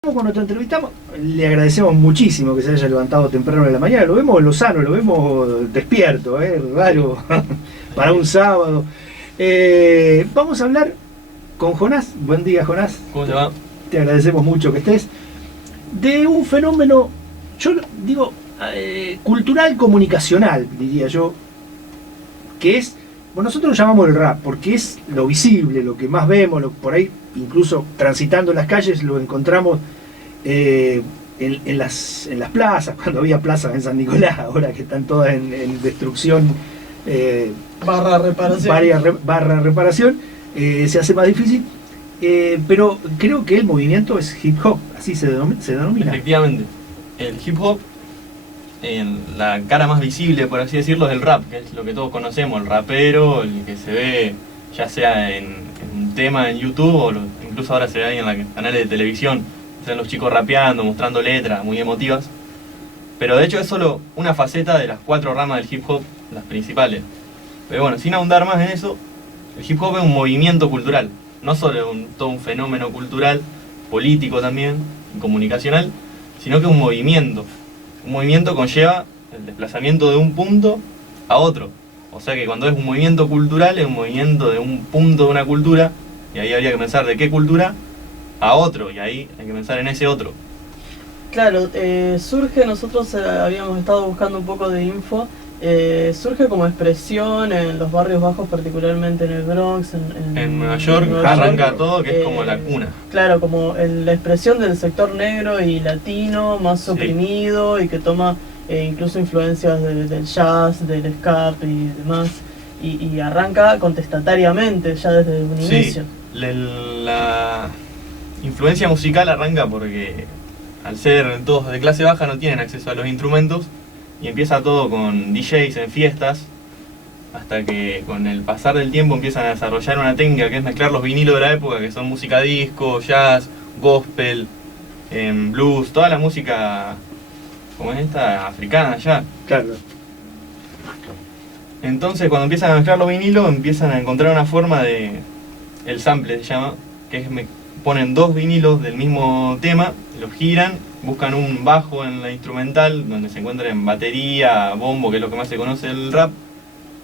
Con nuestro entrevistamos, le agradecemos muchísimo que se haya levantado temprano de la mañana. Lo vemos lozano, lo vemos despierto, raro para un sábado. Vamos a hablar con Jonás. Buen día, Jonás. ¿Cómo te va? Te agradecemos mucho que estés. De un fenómeno, yo digo, cultural comunicacional, diría yo, que es, bueno, nosotros lo llamamos el rap, porque es lo visible, lo que más vemos, por ahí, incluso transitando las calles, lo encontramos en las plazas, cuando había plazas en San Nicolás, ahora que están todas en destrucción, barra reparación, se hace más difícil, pero creo que el movimiento es hip hop, así se denomina. Efectivamente, el hip hop, en la cara más visible, por así decirlo, es el rap, que es lo que todos conocemos, el rapero, el que se ve ya sea en un tema en YouTube o incluso ahora se ve ahí en los canales de televisión, se ven los chicos rapeando, mostrando letras muy emotivas, pero de hecho es solo una faceta de las 4 ramas del hip hop, las principales. Pero bueno, sin ahondar más en eso, el hip hop es un movimiento cultural, no solo todo un fenómeno cultural, político también, comunicacional, sino que es un movimiento. Un movimiento conlleva el desplazamiento de un punto a otro. O sea que cuando es un movimiento cultural, es un movimiento de un punto de una cultura, y ahí habría que pensar de qué cultura a otro, y ahí hay que pensar en ese otro. Claro, surge, nosotros habíamos estado buscando un poco de info, surge como expresión en los barrios bajos, particularmente en el Bronx, en Nueva York, arranca todo, que es como la cuna. Claro, como la expresión del sector negro y latino más oprimido, y que toma incluso influencias del jazz, del ska y demás, y arranca contestatariamente ya desde un inicio. La influencia musical arranca porque al ser todos de clase baja no tienen acceso a los instrumentos, y empieza todo con DJs en fiestas, hasta que con el pasar del tiempo empiezan a desarrollar una técnica que es mezclar los vinilos de la época, que son música disco, jazz, gospel, blues, toda la música como es esta, africana ya. Claro. Entonces cuando empiezan a mezclar los vinilos empiezan a encontrar una forma de, el sample se llama, que es ponen 2 vinilos del mismo tema, los giran, buscan un bajo en la instrumental donde se encuentran batería, bombo, que es lo que más se conoce del rap,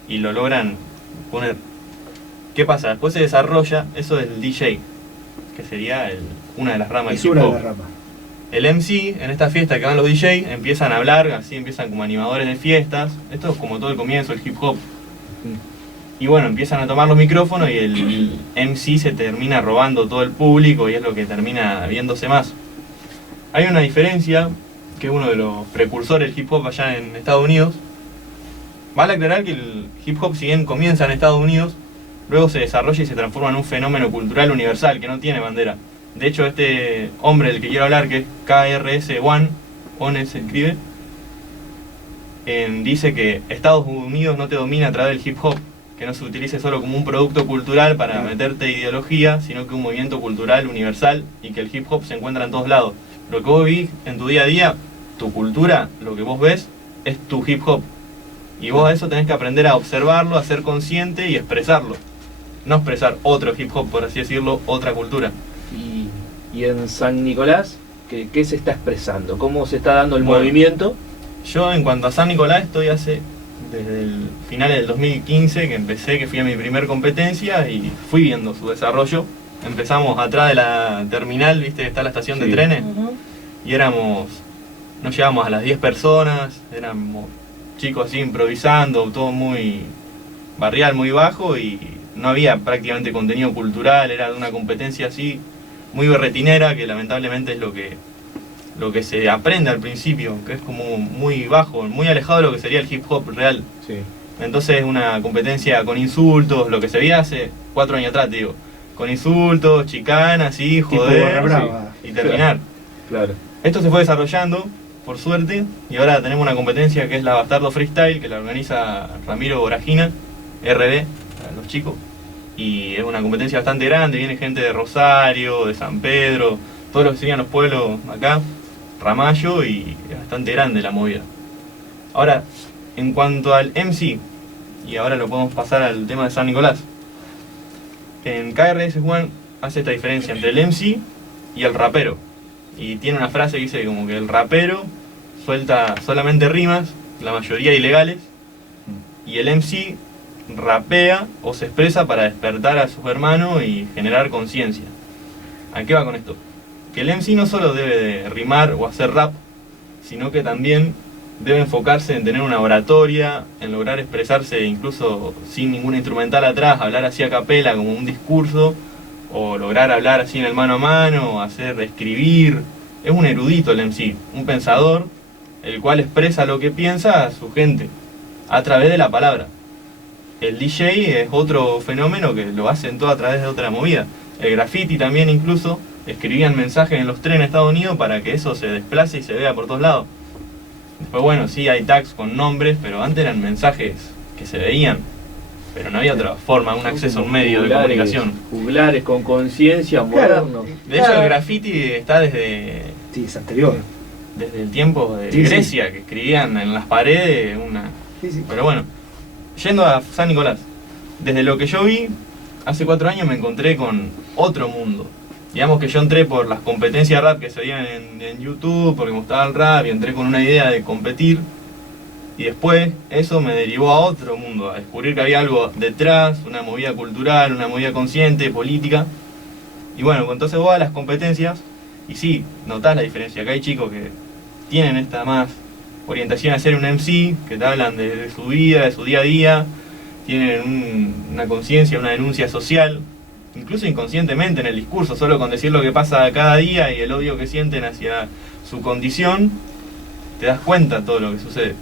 y lo logran poner. ¿Qué pasa? Después se desarrolla eso del DJ, que sería una de las ramas del hip hop. El MC, en esta fiesta que van los DJ, empiezan a hablar, así empiezan como animadores de fiestas. Esto es como todo el comienzo del hip hop. Y bueno, empiezan a tomar los micrófonos y el MC se termina robando todo el público y es lo que termina viéndose más. Hay una diferencia, que es uno de los precursores del hip hop allá en Estados Unidos. Vale aclarar que el hip hop, si bien comienza en Estados Unidos, luego se desarrolla y se transforma en un fenómeno cultural universal que no tiene bandera. De hecho, este hombre del que quiero hablar, que es KRS-One, One se escribe, dice que Estados Unidos no te domina a través del hip hop, que no se utilice solo como un producto cultural para meterte ideología, sino que un movimiento cultural universal y que el hip hop se encuentra en todos lados. Lo que vos vivís en tu día a día, tu cultura, lo que vos ves, es tu hip hop. Y vos a eso tenés que aprender a observarlo, a ser consciente y expresarlo. No expresar otro hip hop, por así decirlo, otra cultura. Y en San Nicolás, ¿qué se está expresando? ¿Cómo se está dando el movimiento? Yo en cuanto a San Nicolás estoy desde el finales del 2015 que empecé, que fui a mi primer competencia y fui viendo su desarrollo. Empezamos atrás de la terminal, viste, está la estación de trenes, y nos llevamos a las 10 personas, éramos chicos así improvisando, todo muy barrial, muy bajo, y no había prácticamente contenido cultural, era de una competencia así muy berretinera, que lamentablemente es lo que se aprende al principio, que es como muy bajo, muy alejado de lo que sería el hip hop real. Sí. Entonces es una competencia con insultos, lo que se veía hace 4 años atrás, digo, con insultos, chicanas, y joder, y terminar. Claro. Esto se fue desarrollando, por suerte, y ahora tenemos una competencia que es la Bastardo Freestyle, que la organiza Ramiro Boragina, RD, para los chicos, y es una competencia bastante grande, viene gente de Rosario, de San Pedro, todos los que serían los pueblos acá, Ramallo, y es bastante grande la movida. Ahora, en cuanto al MC, y ahora lo podemos pasar al tema de San Nicolás, en KRS-One hace esta diferencia entre el MC y el rapero. y tiene una frase que dice como que el rapero suelta solamente rimas, la mayoría ilegales, y el MC rapea o se expresa para despertar a sus hermanos y generar conciencia. ¿A qué va con esto? Que el MC no solo debe de rimar o hacer rap, sino que también debe enfocarse en tener una oratoria, en lograr expresarse incluso sin ningún instrumental atrás, hablar así a capela como un discurso, o lograr hablar así en el mano a mano, escribir. Es un erudito el MC, un pensador, el cual expresa lo que piensa a su gente, a través de la palabra. El DJ es otro fenómeno que lo hacen todo a través de otra movida. El graffiti también incluso, escribían mensajes en los trenes de Estados Unidos para que eso se desplace y se vea por todos lados. Después, bueno, sí hay tags con nombres, pero antes eran mensajes que se veían, pero no había otra forma, un acceso a un medio de comunicación. Juglares con conciencia, moderno. De hecho, el graffiti está Sí, es anterior. desde el tiempo de Sí, Grecia, que escribían en las paredes Sí. Pero bueno, yendo a San Nicolás, desde lo que yo vi, hace 4 años me encontré con otro mundo. Digamos que yo entré por las competencias rap que se veían en YouTube, porque me gustaba el rap, y entré con una idea de competir. Y después eso me derivó a otro mundo, a descubrir que había algo detrás, una movida cultural, una movida consciente, política. Y bueno, entonces vos a las competencias, y sí, notás la diferencia. Acá hay chicos que tienen esta más orientación a ser un MC, que te hablan de su vida, de su día a día, tienen una conciencia, una denuncia social, incluso inconscientemente en el discurso, solo con decir lo que pasa cada día y el odio que sienten hacia su condición, te das cuenta de todo lo que sucede.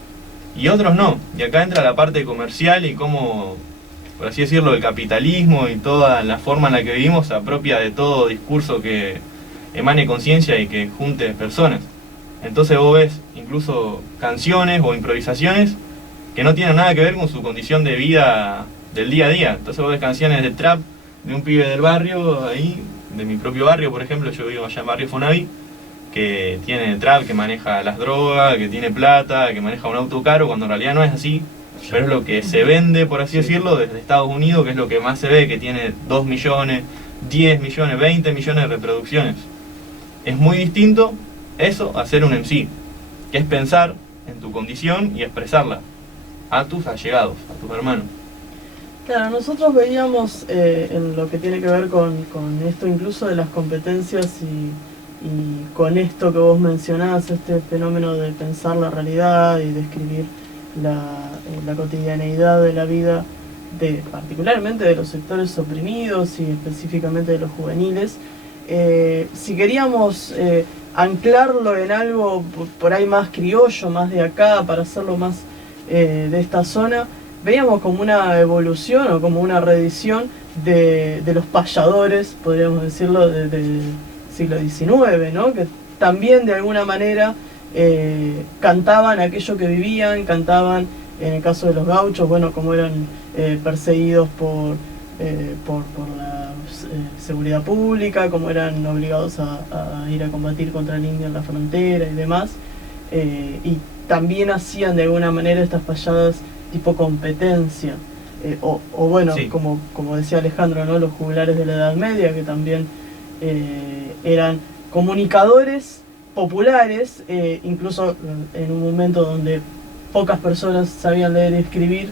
Y otros no, y acá entra la parte comercial y cómo, por así decirlo, el capitalismo y toda la forma en la que vivimos se apropia de todo discurso que emane conciencia y que junte personas. Entonces vos ves incluso canciones o improvisaciones que no tienen nada que ver con su condición de vida del día a día. Entonces vos ves canciones de trap de un pibe del barrio, ahí, de mi propio barrio, por ejemplo, yo vivo allá en Barrio Fonavi, que tiene trap, que maneja las drogas, que tiene plata, que maneja un auto caro, cuando en realidad no es así, pero es lo que se vende, por así decirlo, desde Estados Unidos, que es lo que más se ve, que tiene 2 millones, 10 millones, 20 millones de reproducciones. Es muy distinto eso a ser un MC, que es pensar en tu condición y expresarla a tus allegados, a tus hermanos. Claro, nosotros veíamos en lo que tiene que ver con esto incluso de las competencias y con esto que vos mencionás, este fenómeno de pensar la realidad y describir la cotidianeidad de la vida, particularmente de los sectores oprimidos y específicamente de los juveniles. Si queríamos anclarlo en algo por ahí más criollo, más de acá, para hacerlo más de esta zona, veíamos como una evolución o como una reedición de los payadores, podríamos decirlo, del siglo XIX, ¿no? Que también de alguna manera cantaban aquello que vivían, cantaban, en el caso de los gauchos, bueno, como eran perseguidos por la seguridad pública, como eran obligados a ir a combatir contra el indio en la frontera y demás, y también hacían de alguna manera estas payadas tipo competencia, o bueno, sí, como decía Alejandro, ¿no? Los juglares de la Edad Media, que también eran comunicadores populares, incluso en un momento donde pocas personas sabían leer y escribir,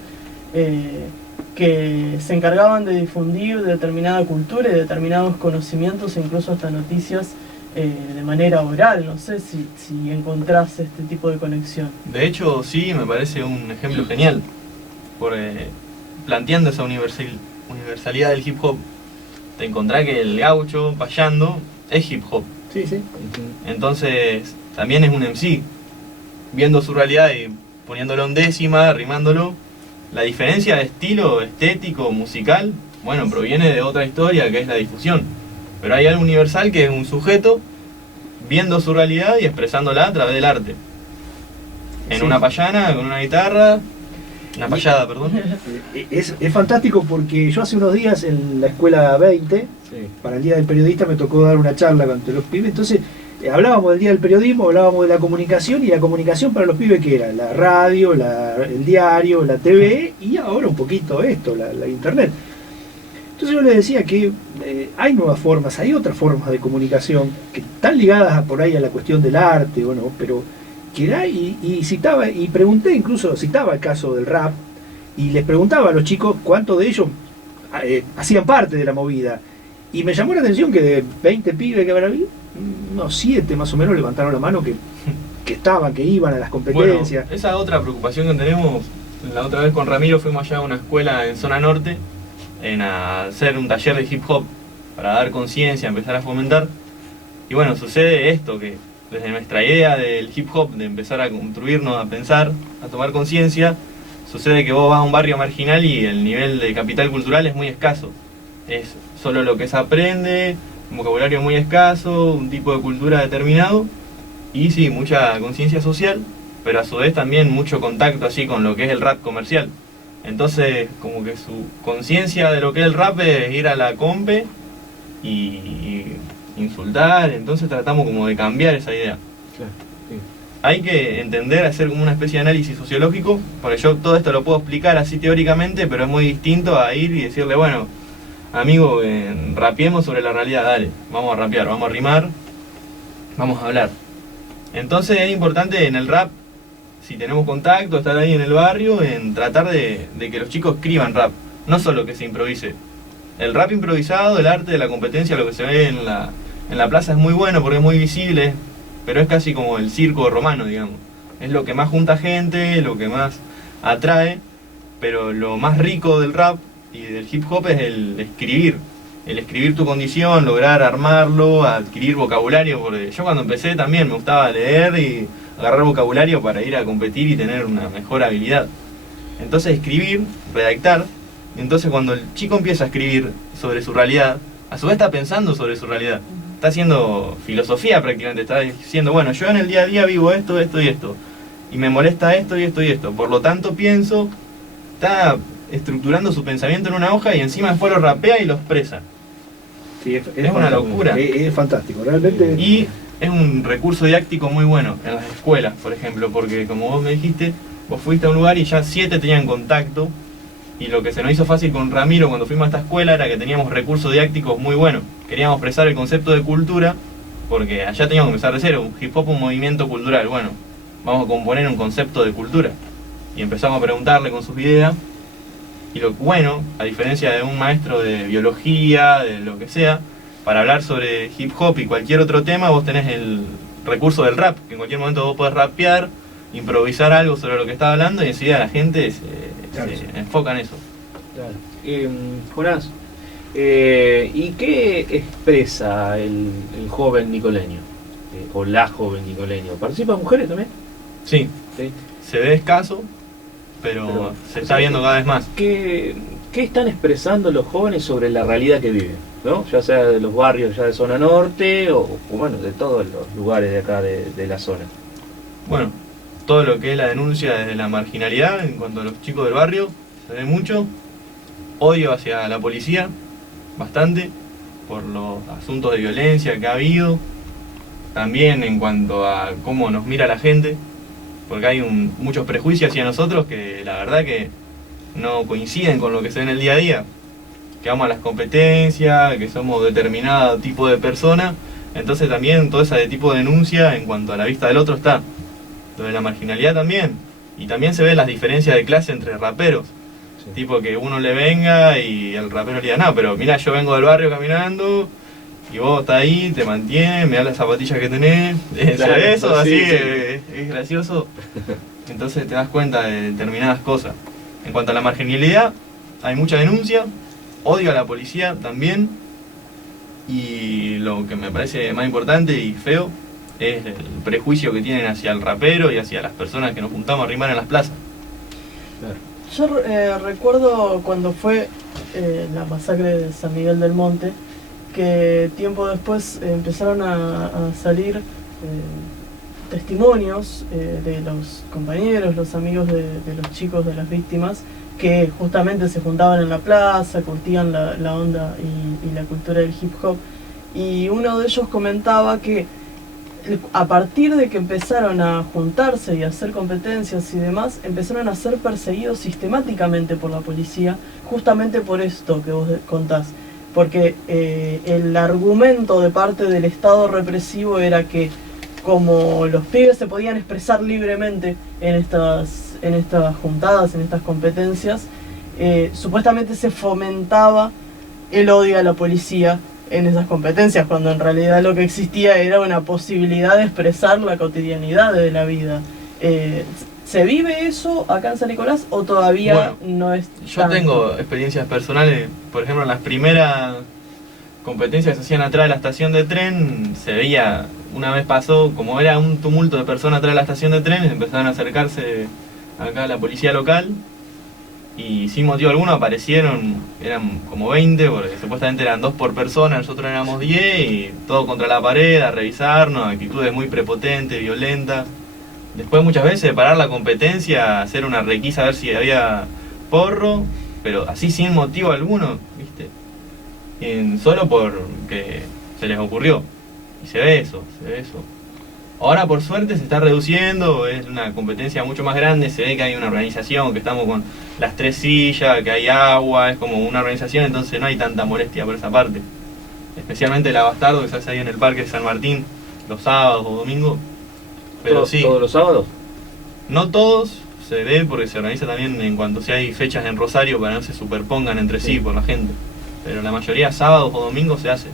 que se encargaban de difundir determinada cultura y determinados conocimientos e incluso hasta noticias de manera oral. No sé si encontrás este tipo de conexión. De hecho, sí, me parece un ejemplo genial, planteando esa universalidad del hip hop. Te encontrás que el gaucho payando es hip hop. Sí, sí. Entonces, también es un MC, viendo su realidad y poniéndolo en décima, rimándolo. La diferencia de estilo estético, musical, bueno, proviene de otra historia que es la difusión. Pero hay algo universal que es un sujeto viendo su realidad y expresándola a través del arte. En sí, una payana, con una guitarra, una payada, perdón. Es fantástico porque yo hace unos días en la escuela 20, sí, para el Día del Periodista me tocó dar una charla con los pibes, entonces hablábamos del Día del Periodismo, hablábamos de la comunicación, y la comunicación para los pibes que era la radio, el diario, la TV y ahora un poquito esto, la internet. Entonces yo les decía que hay nuevas formas, hay otras formas de comunicación que están ligadas por ahí a la cuestión del arte, bueno, pero que hay, y citaba, y pregunté, incluso citaba el caso del rap, y les preguntaba a los chicos cuántos de ellos hacían parte de la movida. Y me llamó la atención que de 20 pibes que habrá habido, unos 7 más o menos levantaron la mano que estaban, que iban a las competencias. Bueno, esa otra preocupación que tenemos, la otra vez con Ramiro fuimos allá a una escuela en zona norte a hacer un taller de hip hop para dar conciencia, empezar a fomentar. Y bueno, sucede esto, que desde nuestra idea del hip hop, de empezar a construirnos, a pensar, a tomar conciencia, sucede que vos vas a un barrio marginal y el nivel de capital cultural es muy escaso. Es solo lo que se aprende, un vocabulario muy escaso, un tipo de cultura determinado, y sí, mucha conciencia social, pero a su vez también mucho contacto así con lo que es el rap comercial. Entonces, como que su conciencia de lo que es el rap es ir a la compe y insultar, entonces tratamos como de cambiar esa idea. Claro, sí. Hay que entender, hacer como una especie de análisis sociológico, porque yo todo esto lo puedo explicar así teóricamente, pero es muy distinto a ir y decirle, bueno, amigo, rapiemos sobre la realidad, dale, vamos a rapear, vamos a rimar, vamos a hablar. Entonces es importante en el rap, si tenemos contacto, estar ahí en el barrio, en tratar de que los chicos escriban rap, no solo que se improvise. El rap improvisado, el arte de la competencia, lo que se ve en la plaza es muy bueno porque es muy visible, pero es casi como el circo romano, digamos. Es lo que más junta gente, lo que más atrae, pero lo más rico del rap y del hip hop es el escribir tu condición, lograr armarlo, adquirir vocabulario, porque yo cuando empecé también me gustaba leer y agarrar vocabulario para ir a competir y tener una mejor habilidad. Entonces escribir, redactar, entonces cuando el chico empieza a escribir sobre su realidad, a su vez está pensando sobre su realidad, está haciendo filosofía prácticamente, está diciendo, bueno, yo en el día a día vivo esto, esto y esto, y me molesta esto y esto y esto, por lo tanto pienso, está estructurando su pensamiento en una hoja y encima después lo rapea y lo expresa. Sí, es una locura. Es fantástico, realmente. Y es un recurso didáctico muy bueno en las escuelas, por ejemplo, porque como vos me dijiste, vos fuiste a un lugar y ya 7 tenían contacto, y lo que se nos hizo fácil con Ramiro cuando fuimos a esta escuela era que teníamos recursos didácticos muy buenos. Queríamos expresar el concepto de cultura, porque allá teníamos que empezar de cero, un hip hop, un movimiento cultural. Bueno, vamos a componer un concepto de cultura. Y empezamos a preguntarle con sus ideas. Y lo bueno, a diferencia de un maestro de biología, de lo que sea, para hablar sobre hip hop y cualquier otro tema, vos tenés el recurso del rap, que en cualquier momento vos podés rapear, improvisar algo sobre lo que está hablando y enseguida la gente se enfoca en eso. Claro. Jonás, ¿y qué expresa el joven nicoleño? O la joven nicoleño. ¿Participan mujeres también? Sí, Sí. se ve escaso, pero se está viendo cada vez más. ¿Qué están expresando los jóvenes sobre la realidad que viven? ¿No? Ya sea de los barrios ya de zona norte o bueno, de todos los lugares de acá de la zona. Bueno, todo lo que es la denuncia desde la marginalidad en cuanto a los chicos del barrio, se ve mucho. Odio hacia la policía, bastante, por los asuntos de violencia que ha habido. También en cuanto a cómo nos mira la gente, porque hay muchos prejuicios hacia nosotros que la verdad que no coinciden con lo que se ve en el día a día. Que vamos a las competencias, que somos determinado tipo de persona. Entonces también todo ese tipo de denuncia en cuanto a la vista del otro está. Lo de la marginalidad también. Y también se ven las diferencias de clase entre raperos. Sí. Tipo que uno le venga y el rapero le diga, no, pero mira, yo vengo del barrio caminando y vos estás ahí, te mantienes, me das las zapatillas que tenés. Claro, Eso, sí, así, sí. es gracioso. Entonces te das cuenta de determinadas cosas. En cuanto a la marginalidad, hay mucha denuncia, odio a la policía también. Y lo que me parece más importante y feo es el prejuicio que tienen hacia el rapero y hacia las personas que nos juntamos a rimar en las plazas. Claro. Yo recuerdo cuando fue la masacre de San Miguel del Monte, que tiempo después empezaron a salir testimonios de los compañeros, los amigos de los chicos de las víctimas, que justamente se juntaban en la plaza, curtían la onda y la cultura del hip hop. Y uno de ellos comentaba que a partir de que empezaron a juntarse y a hacer competencias y demás, empezaron a ser perseguidos sistemáticamente por la policía, justamente por esto que vos contás. Porque el argumento de parte del Estado represivo era que como los pibes se podían expresar libremente en estas juntadas, en estas competencias, supuestamente se fomentaba el odio a la policía en esas competencias, cuando en realidad lo que existía era una posibilidad de expresar la cotidianidad de la vida. ¿Se vive eso acá en San Nicolás o todavía no es Yo tanto? tengo experiencias personales, por ejemplo, en las primeras competencias que se hacían atrás de la estación de tren, se veía, una vez pasó, como era un tumulto de personas atrás de la estación de tren, empezaron a acercarse acá a la policía local, y sin motivo alguno aparecieron, eran como 20, porque supuestamente eran 2 por persona, nosotros éramos 10, y todo contra la pared, a revisarnos, actitudes muy prepotentes, violentas. Después muchas veces parar la competencia, hacer una requisa a ver si había porro, pero así sin motivo alguno, ¿viste? Solo porque se les ocurrió. Y se ve eso. Ahora por suerte se está reduciendo, es una competencia mucho más grande, se ve que hay una organización, que estamos con las 3 sillas, que hay agua, es como una organización, entonces no hay tanta molestia por esa parte. Especialmente el Abastardo que se hace ahí en el Parque de San Martín, los sábados o domingos. Pero sí, ¿Todos los sábados? no todos se ve porque se organiza también en cuanto si hay fechas en Rosario para que no se superpongan entre sí por la gente. Pero la mayoría sábados o domingos se hace.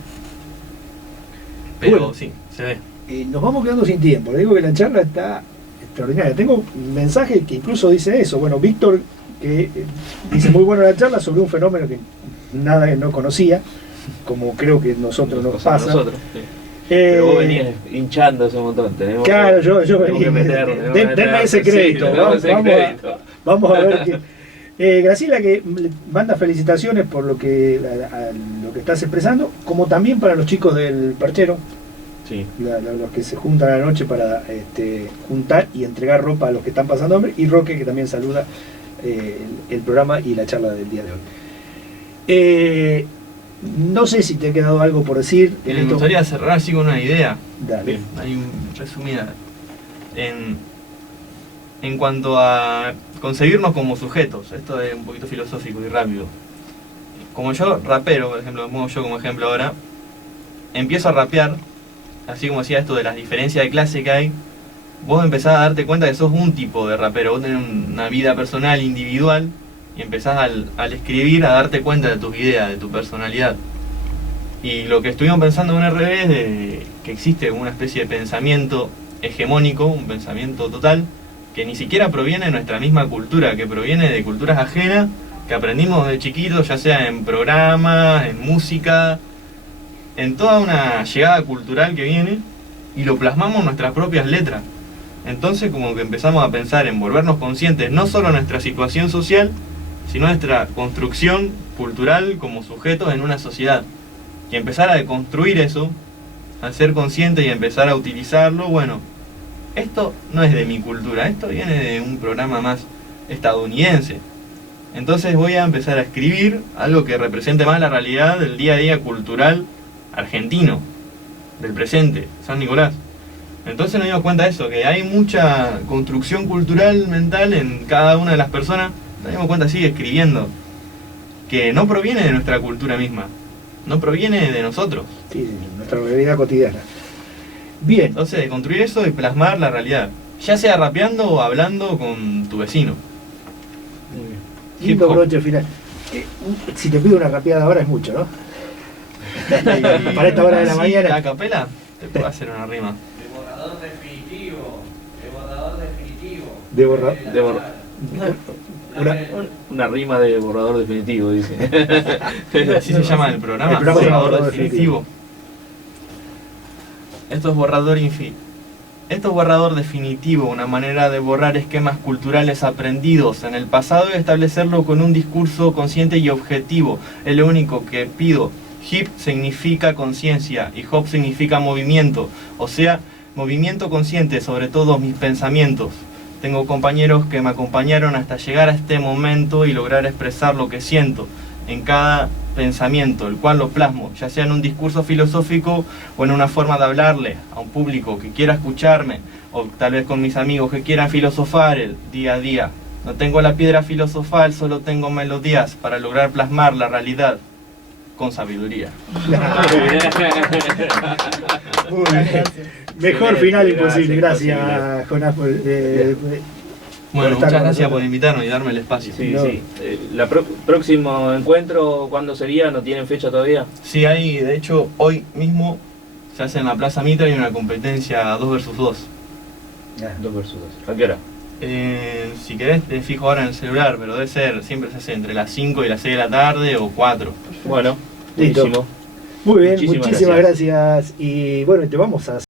Pero Bueno. sí, se ve. Nos vamos quedando sin tiempo. Le digo que la charla está extraordinaria. Tengo un mensaje que incluso dice eso. Bueno, Víctor, que dice muy buena la charla sobre un fenómeno que no conocía, como creo que nosotros nos pasa. Nosotros, sí. Pero vos venías hinchando ese montón. Claro, yo tenemos venía. que meternos, Denme ese crédito. Sí, tenemos ese crédito. Vamos a ver qué. Graciela, que manda felicitaciones por lo que estás expresando, como también para los chicos del Perchero, Sí. los que se juntan a la noche para juntar y entregar ropa a los que están pasando hambre, y Roque, que también saluda el programa y la charla del día de hoy. No sé si te ha quedado algo por decir. Me gustaría cerrar así con una idea. Dale. Hay un resumida. En cuanto a concebirnos como sujetos, esto es un poquito filosófico y rápido. Como yo rapero, por ejemplo, me pongo yo como ejemplo ahora, empiezo a rapear, así como decía esto de las diferencias de clase que hay, vos empezás a darte cuenta que sos un tipo de rapero, vos tenés una vida personal, individual, y empezás al escribir a darte cuenta de tus ideas, de tu personalidad. Y lo que estuvimos pensando en RB es de que existe una especie de pensamiento hegemónico, un pensamiento total, que ni siquiera proviene de nuestra misma cultura, que proviene de culturas ajenas, que aprendimos de chiquitos, ya sea en programas, en música, en toda una llegada cultural que viene, y lo plasmamos en nuestras propias letras. Entonces como que empezamos a pensar en volvernos conscientes no solo de nuestra situación social, sino de nuestra construcción cultural como sujetos en una sociedad. Y empezar a deconstruir eso, a ser conscientes y empezar a utilizarlo. Bueno, esto no es de mi cultura, esto viene de un programa más estadounidense. Entonces voy a empezar a escribir algo que represente más la realidad del día a día cultural argentino, del presente, San Nicolás. Entonces nos dimos cuenta de eso, que hay mucha construcción cultural mental en cada una de las personas. Nos dimos cuenta así escribiendo, que no proviene de nuestra cultura misma, no proviene de nosotros. Sí, nuestra realidad cotidiana. Bien. Entonces, de construir eso y plasmar la realidad, ya sea rapeando o hablando con tu vecino. Muy bien. Lindo Hip hop. broche final. Si te pido una rapeada ahora es mucho, ¿no? Para esta hora de la Sí, mañana. a capela, te puedo hacer una rima. De borrador definitivo. De borrador definitivo. De borra- De una rima de borrador definitivo, dice. Así se llama el programa, El programa se llama borrador Borrador definitivo. Esto es borrador definitivo, una manera de borrar esquemas culturales aprendidos en el pasado y establecerlo con un discurso consciente y objetivo. Es lo único que pido. Hip significa conciencia y hop significa movimiento, o sea, movimiento consciente sobre todos mis pensamientos. Tengo compañeros que me acompañaron hasta llegar a este momento y lograr expresar lo que siento en cada pensamiento, el cual lo plasmo, ya sea en un discurso filosófico o en una forma de hablarle a un público que quiera escucharme, o tal vez con mis amigos que quieran filosofar el día a día. No tengo la piedra filosofal, solo tengo melodías para lograr plasmar la realidad con sabiduría. Muy bien. Mejor Excelente, final imposible. gracias, Gracias, Jonás, por Bueno, estar muchas con gracias nosotros. por invitarme y darme el espacio. Sí, No. sí. Próximo encuentro, ¿cuándo sería? ¿No tienen fecha todavía? Sí, hay, de hecho, hoy mismo se hace en la Plaza Mitra y una competencia 2 versus 2. 2 versus 2. ¿A qué hora? Si querés te fijo ahora en el celular, pero debe ser, siempre se hace entre las 5 y las 6 de la tarde o 4. Bueno, Listo. buenísimo. Muy bien, Muchísimas muchísimas gracias. Y bueno, te vamos a